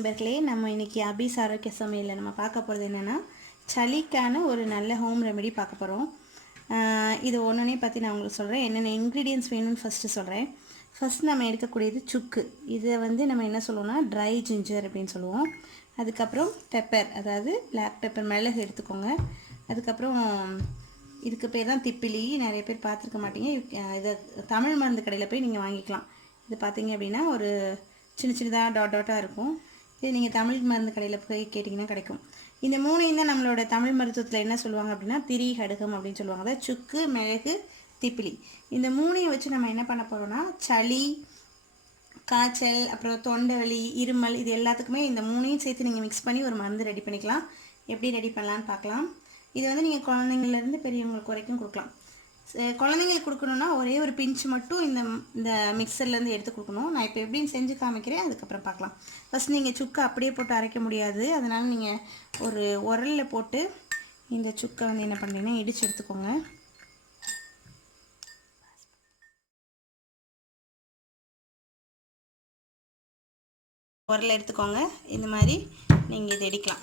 நண்பர்களே, நம்ம இன்னைக்கு அபிஸ் ஆரோக்கிய சமையலில் நம்ம பார்க்க போகிறது என்னென்னா, சளிக்கான ஒரு நல்ல ஹோம் ரெமெடி பார்க்க போகிறோம். இது ஒன்றுனே பற்றி நான் உங்களுக்கு சொல்கிறேன். என்னென்ன இன்க்ரீடியன்ட்ஸ் வேணும்னு ஃபஸ்ட்டு சொல்கிறேன். ஃபஸ்ட் நம்ம எடுக்கக்கூடியது சுக்கு. இதை நம்ம என்ன சொல்லுவோம்னா ட்ரை ஜிஞ்சர் அப்படின்னு சொல்லுவோம். அதுக்கப்புறம் பெப்பர், அதாவது பிளாக் பெப்பர், மிளகு எடுத்துக்கோங்க. அதுக்கப்புறம் இதுக்கு பேர் தான் திப்பிலி. நிறைய பேர் பார்த்துருக்க மாட்டீங்க. இதை தமிழ் மருந்து கடையில் போய் நீங்கள் வாங்கிக்கலாம். இது பார்த்தீங்க அப்படின்னா ஒரு சின்னதாக டாட்டாக இருக்கும். இது நீங்கள் தமிழ் மருந்து கடையில் போய் கேட்டிங்கன்னா கிடைக்கும். இந்த மூணையும் தான் நம்மளோட தமிழ் மருத்துவத்தில் என்ன சொல்லுவாங்க அப்படின்னா திரி கடுகம் அப்படின்னு சொல்லுவாங்க. அதாவது சுக்கு, மிளகு, திப்பிலி. இந்த மூணையும் வச்சு நம்ம என்ன பண்ண போகிறோம்னா சளி, காய்ச்சல், அப்புறம் தொண்டை வலி, இருமல், இது எல்லாத்துக்குமே இந்த மூணையும் சேர்த்து நீங்கள் மிக்ஸ் பண்ணி ஒரு மருந்து ரெடி பண்ணிக்கலாம். எப்படி ரெடி பண்ணலான்னு பார்க்கலாம். இது நீங்கள் குழந்தைங்கள்லேருந்து பெரியவங்களுக்கு வரைக்கும் கொடுக்கலாம். குழந்தைங்களுக்கு கொடுக்கணுன்னா ஒரே ஒரு பிஞ்சு மட்டும் இந்த மிக்சர்லேருந்து எடுத்து கொடுக்கணும். நான் இப்போ எப்படின்னு செஞ்சு காமிக்கிறேன், அதுக்கப்புறம் பார்க்கலாம். ஃபஸ்ட் நீங்கள் சுக்கை அப்படியே போட்டு அரைக்க முடியாது. அதனால் நீங்கள் ஒரு உரலில் போட்டு இந்த சுக்கை என்ன பண்ணுறீங்கன்னா இடித்து எடுத்துக்கோங்க. உரலை எடுத்துக்கோங்க. இந்த மாதிரி நீங்கள் இதை இடிக்கலாம்.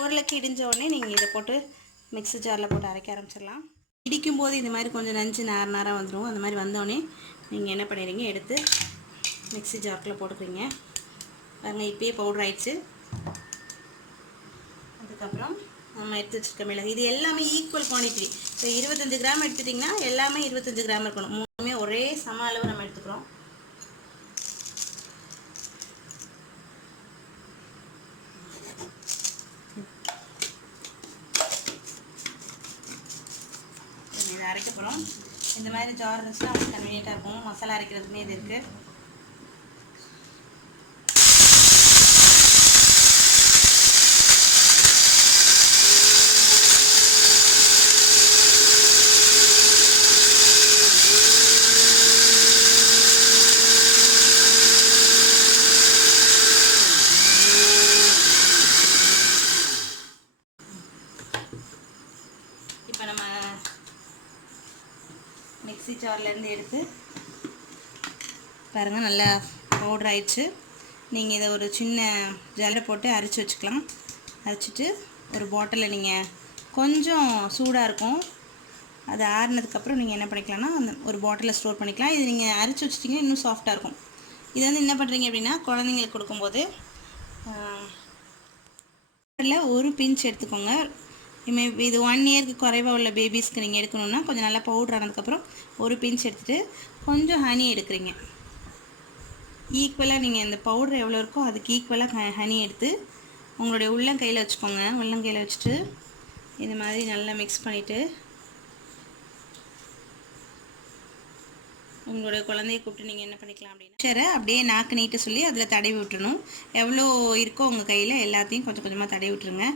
உரலுக்கு இடிஞ்ச உடனே நீங்கள் இதை போட்டு மிக்ஸி ஜாரில் போட்டு அரைக்க ஆரம்பிச்சிடலாம். இடிக்கும்போது இந்த மாதிரி கொஞ்சம் நஞ்சு நாராக வந்துடும். அந்த மாதிரி வந்தோடனே நீங்கள் என்ன பண்ணிடுறீங்க, எடுத்து மிக்ஸி ஜார்க்குள்ளே போட்டுக்கிறீங்க. பாருங்கள், இப்போயே பவுடர் ஆயிடுச்சு. அதுக்கப்புறம் நம்ம எடுத்து வச்சுருக்க மிளகு, இது எல்லாமே ஈக்குவல் குவான்டிட்டி. இப்போ 25 கிராம் எடுத்துட்டிங்கன்னா எல்லாமே 25 கிராம் இருக்கணும். மூணுமே ஒரே சம அளவு நம்ம எடுத்துக்கிறோம். இதை அரைக்க போகிறோம். இந்த மாதிரி ஜார் இருந்துச்சுன்னா அவங்களுக்கு கன்வீனியண்ட்டாக இருக்கும். மசாலா அரைக்கிறதுக்குமே இது இருக்குது. இப்போ நம்ம மிக்ஸி ஜார்லேருந்து எடுத்து பாருங்கள், நல்லா பவுடர் ஆயிடுச்சு. நீங்கள் இதை ஒரு சின்ன ஜல்லை போட்டு அரைச்சி வச்சுக்கலாம். அரைச்சிட்டு ஒரு பாட்டிலில் நீங்கள் கொஞ்சம் சூடாக இருக்கும், அது ஆறுனதுக்கப்புறம் நீங்கள் என்ன பண்ணிக்கலாம்னா அந்த ஒரு பாட்டிலில் ஸ்டோர் பண்ணிக்கலாம். இது நீங்கள் அரைச்சி வச்சிட்டிங்கன்னா இன்னும் சாஃப்டாக இருக்கும். இது என்ன பண்ணுறீங்க அப்படின்னா குழந்தைங்களுக்கு கொடுக்கும்போது ஒரு பிஞ்ச் எடுத்துக்கோங்க. இது 1 இயருக்கு குறைவாக உள்ள பேபிஸ்க்கு நீங்கள் எடுக்கணுன்னா கொஞ்சம் நல்லா பவுடர் ஆனதுக்கப்புறம் ஒரு பிஞ்ச் எடுத்துகிட்டு கொஞ்சம் ஹனி எடுக்கிறீங்க. ஈக்குவலாக நீங்கள் இந்த பவுடர் எவ்வளோ இருக்கோ அதுக்கு ஈக்குவலாக ஹனி எடுத்து உங்களுடைய உள்ளங்கையில் வச்சுக்கோங்க. உள்ளங்கையில் வச்சுட்டு இந்த மாதிரி நல்லா மிக்ஸ் பண்ணிவிட்டு உங்களுடைய குழந்தைய கூப்பிட்டு நீங்கள் என்ன பண்ணிக்கலாம் அப்படின்னா அப்படியே நாக்கு நீட்டு சொல்லி அதில் தடவி விட்டுறணும். எவ்வளோ இருக்கோ உங்கள் கையில் எல்லாத்தையும் கொஞ்சம் கொஞ்சமாக தடவி விட்டுருங்க.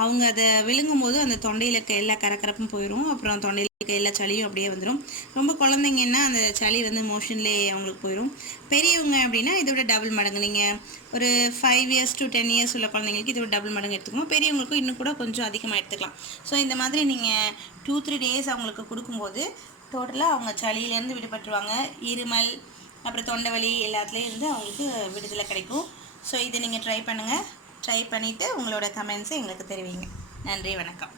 அவங்க அதை விழுங்கும் போது அந்த தொண்டையில் இருக்க எல்லா கரக்கரப்பும் போயிடும். அப்புறம் தொண்டையில் இருக்க எல்லா சளியும் அப்படியே வந்துடும். ரொம்ப குழந்தைங்கன்னா அந்த சளி மோஷன்லேயே அவங்களுக்கு போயிடும். பெரியவங்க அப்படின்னா இதோட டபுள் மடங்கு. நீங்கள் ஒரு 5 இயர்ஸ் to 10 இயர்ஸ் உள்ள குழந்தைங்களுக்கு இதோட டபுள் மடங்கு எடுத்துக்கணும். பெரியவங்களுக்கும் இன்னும் கூட கொஞ்சம் அதிகமாக எடுத்துக்கலாம். ஸோ இந்த மாதிரி நீங்கள் 2-3 டேஸ் அவங்களுக்கு கொடுக்கும்போது டோட்டலாக அவங்க சளியிலேருந்து விடுபட்டுருவாங்க. இருமல், அப்புறம் தொண்டை வலி எல்லாத்துலேயும் இருந்து அவங்களுக்கு விடுதலை கிடைக்கும். ஸோ இதை நீங்கள் ட்ரை பண்ணுங்கள். ட்ரை பண்ணிவிட்டு உங்களோட கமெண்ட்ஸை எங்களுக்கு தெரிவிங்க. நன்றி, வணக்கம்.